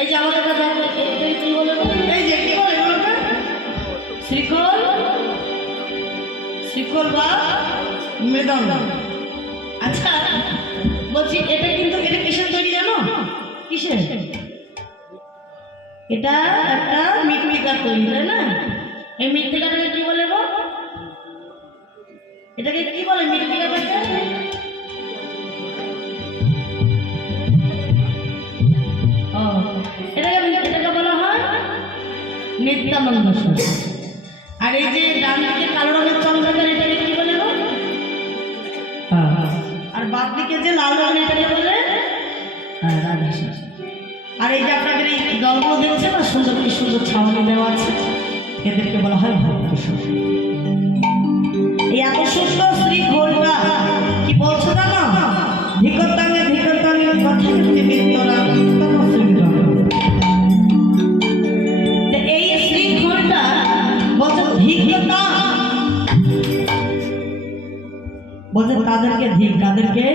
এই যে আমাদের কাছে কি বলে, এই যে কি বলে এগুলোকে শ্রীকল, শ্রীকল বা মৃদঙ্গ। আচ্ছা বলছি এটা কিন্তু এটা কিসের তৈরি জানো? কিসের? এটা একটা মৃত্তিকার তৈরি, তাই না? এই মৃত্তিকাটাকে কি বলে গো? এটাকে কি বলে মৃত্তিকাটাকে? ও এটাকে বলা হয় নিত্যানন্দ স্বর। আর এই যে ডান দিকে কালো রঙের চন্দ্রকার এটাকে কি বলে গো? আর বাম দিকে যে লাল রঙের এটাকে বলে রাধাকৃষ্ণ। আর এই যে আপনাদের এই দলগুলো দেখছেন না, সুন্দর কি সুন্দর ছাউনি দেওয়া আছে, এদেরকে বলা হয় ভক্তস্বর। এই এত সুন্দর শ্রী ঘোলটা কি বলছো জানো? ধিকতাঙ্গে ধিকতাঙ্গে কথা লিখতে বিন্দরা এই শ্রী ঘোলটা বলছে ধিকতা, বলছে তাদেরকে ধিক, তাদেরকে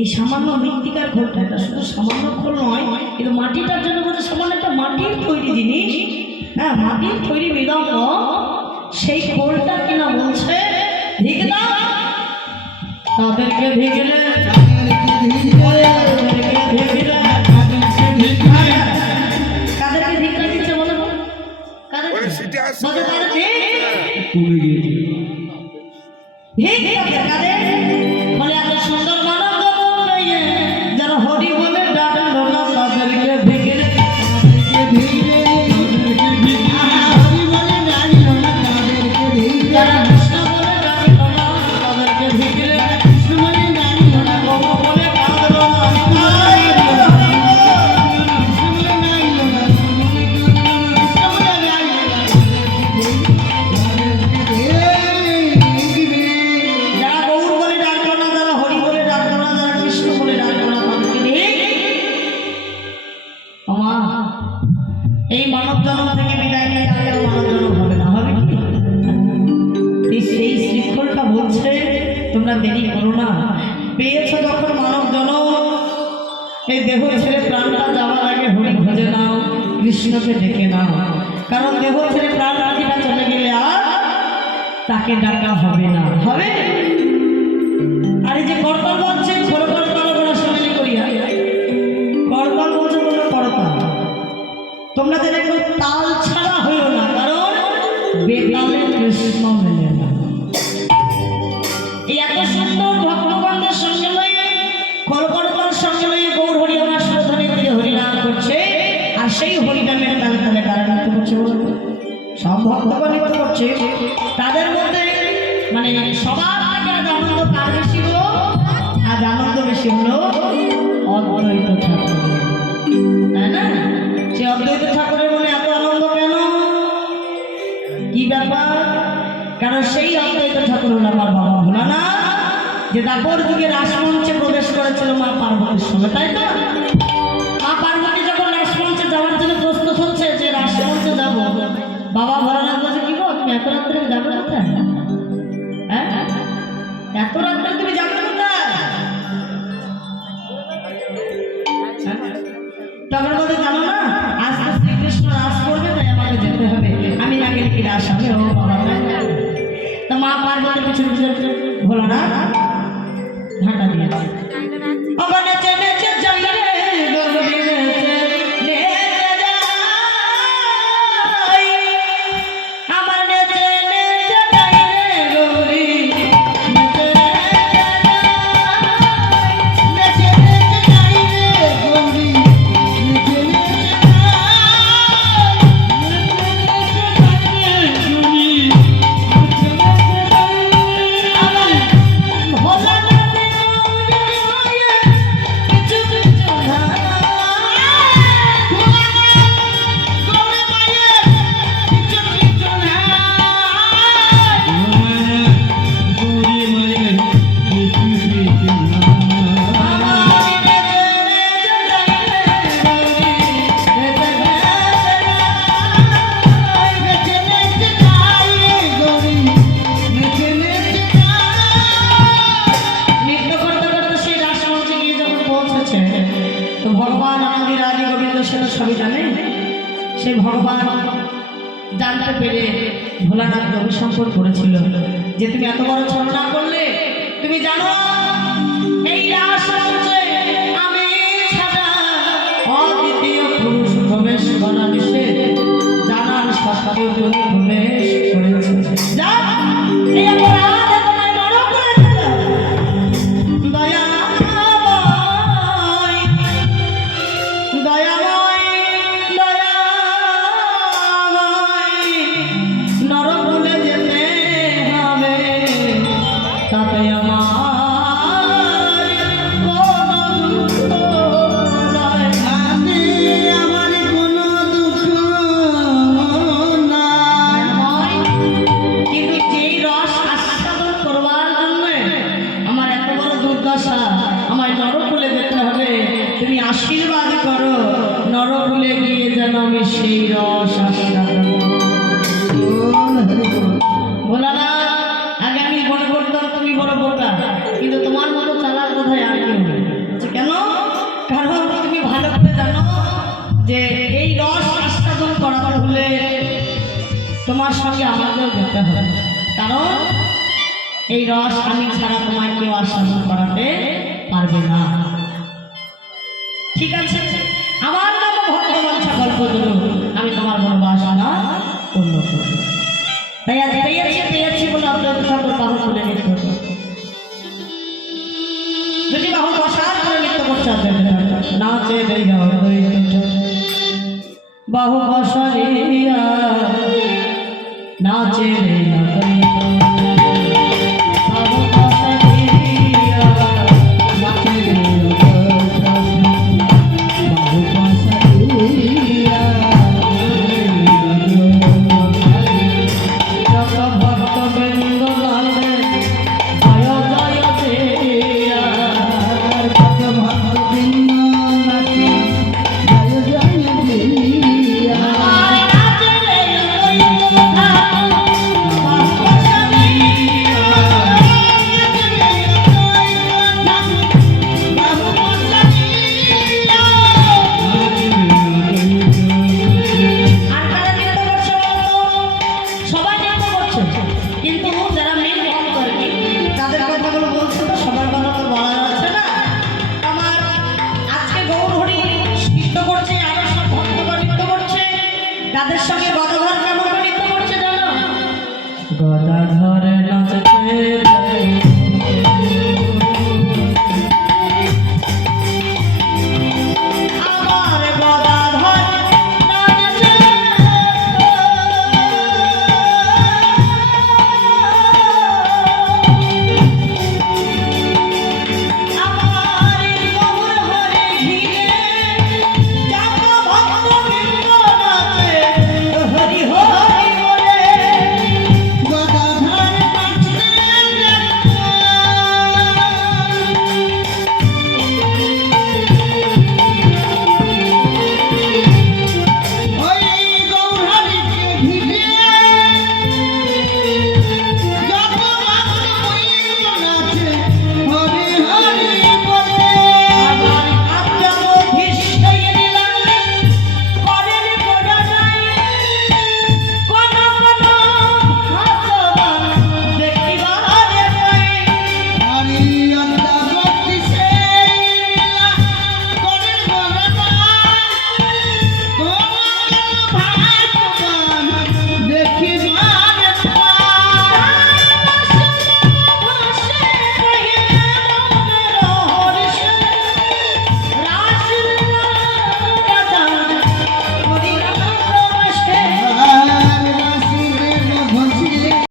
এই সামান্য মৃত্তিকার ঘোলটা, এটা শুধু সামান্য ঘোল নয়, কিন্তু মাটিটার জন্য বলছে সামান্য একটা মাটির তৈরি জিনিস, হ্যাঁ মাটির তৈরি মৃদঙ্গ, সেই ঘোলটা কিনা বলছে ধিক দাও, তাদেরকে ধিকলে কাদেরকে ধিকটা দিচ্ছে বলে কাদের বলে এত সুন্দর মানব যারা হরি বলে ডাকলো না তাদেরকে ধিকলে যারা কৃষ্ণ বলে ডাকলো না তাদেরকে ধিকলে বলে ডাকলো না। যারা গৌর বলে ডাকলো না, যারা হরি বলে ডাকলো না, যারা কৃষ্ণ বলে ডাকলো না তাদেরকে এই মানব জন্ম থেকে বিদায় নিয়ে তাহলে মানব জন্ম হবে না, হবে কি? সেই শৃঙ্খলটা বলছে তোমরা দেরি করো না, পেয়েছো যখন মানব জন্ম, এই দেহ ছেড়ে প্রাণটা যাওয়ার আগে হরি ভজে নাও, কৃষ্ণকে ডেকে নাও, কারণ দেহ ছেড়ে প্রাণ রাখিটা চলে গেলে আর তাকে ডাকা হবে না, হবে? আর এই যে করতাল বলছে ছোট করে তাল করা সামিল করিয়া, করতাল বলছে বললো করতাল, তোমরা যেন একটু তাল ছাড়া হইও না, কারণ বেতালে কৃষ্ণ মেলে না। এই এত সুন্দর ভক্তগণদের সঙ্গে লইয়ে করতাল সঙ্গে লইয়ে গৌর হরি আমার সাধনে দিয়ে হরিনাম করছে, আর সেই হরিনামের তালে তালে কারা নৃত্য করছে বলতো? সব ভক্তগণ নৃত্য করছে, তাদের মধ্যে মানে সবার থেকে আজ আনন্দ কার বেশি হলো? আজ আনন্দ বেশি হলো অদ্বৈত ঠাকুর, তাই না? সে অদ্বৈত ঠাকুরের মনে এত আনন্দ কেন? কি ব্যাপার? কারণ সেই অদ্বৈত ঠাকুর হলো আমার বাবা ভোলানাথ, যে দাপর যুগে রাসমঞ্চে প্রবেশ করেছিল মা পার্বতীর সঙ্গে, তাই না? মা পার্বতী যখন রাসমঞ্চে যাওয়ার জন্য প্রস্তুত হচ্ছে যে রাসমঞ্চে যাবো, বাবা ভোলানাথ বলছে কি গো তুমি এত রাত্রে যাবে কোথায়? হ্যাঁ এত রাত্রে তুমি যাবে কোথায়? তখন বলতে জানো না আজকে শ্রীকৃষ্ণ রাস করবে, তাই আমাকে যেতে হবে, আমি না গেলে কি রাস হবে? ও বাবা, তো মা পার্বতী কিছু কিছু ভোলানাথ ঘাটা দিয়েছে, ওখানে চেনে যাই রে গৌরী আমার নেচে নেচে যাই রে গৌরী নেচে নেচে যাই রে গৌরী আমার ভোলানাথ ভগবান আমাদের আদি গোবিন্দ সেটা সবই জানে। সে ভগবান জানতে পেরে ভোলানাথ অভিসম্পদ করেছিল যে তুমি এত বড় ছলনা করলে, তুমি জানো এই রাসমঞ্চে আমি ছাড়া অদ্বিতীয় পুরুষ প্রবেশ করা নিষেধ, জানার সত্ত্বেও তুমি প্রবেশ করেছো। যা এই অপরাধ তোমায় বড় করেছিল। দয়াময় দয়াময় দয়াময় নরক ভুলে যেতে হবে, তাতে আমার আমায় নরকুলে যেতে হবে। তুমি আশীর্বাদ করো নরকুলে গিয়ে যেন আমি সেই রস বলা না। আগে আমি মনে করতাম তুমি বড় বোকা, কিন্তু তোমার মতো চালাক কোথায় আর কেউ নেই। কেন? কারণ তুমি ভালো করে জানো যে এই রস আস্বাদন করাতে হলে তোমার সঙ্গে আমাকেও যেতে হবে, কারণ এই রস আমি ছাড়া তোমায় কেউ আস্বাদন করাতে পারবে না। ঠিক আছে, আমার নাম ভগবান সকল করল, আমি তোমার বনবাসনা পূর্ণ করব। তাই আজ পেয়েছি বলে আপনাদের সকল বাহু খুলে নৃত্য করব। যদি বাহু বসার করে নৃত্য করছে নাচে বাহু বসাইয়া নাচে তাদের সঙ্গে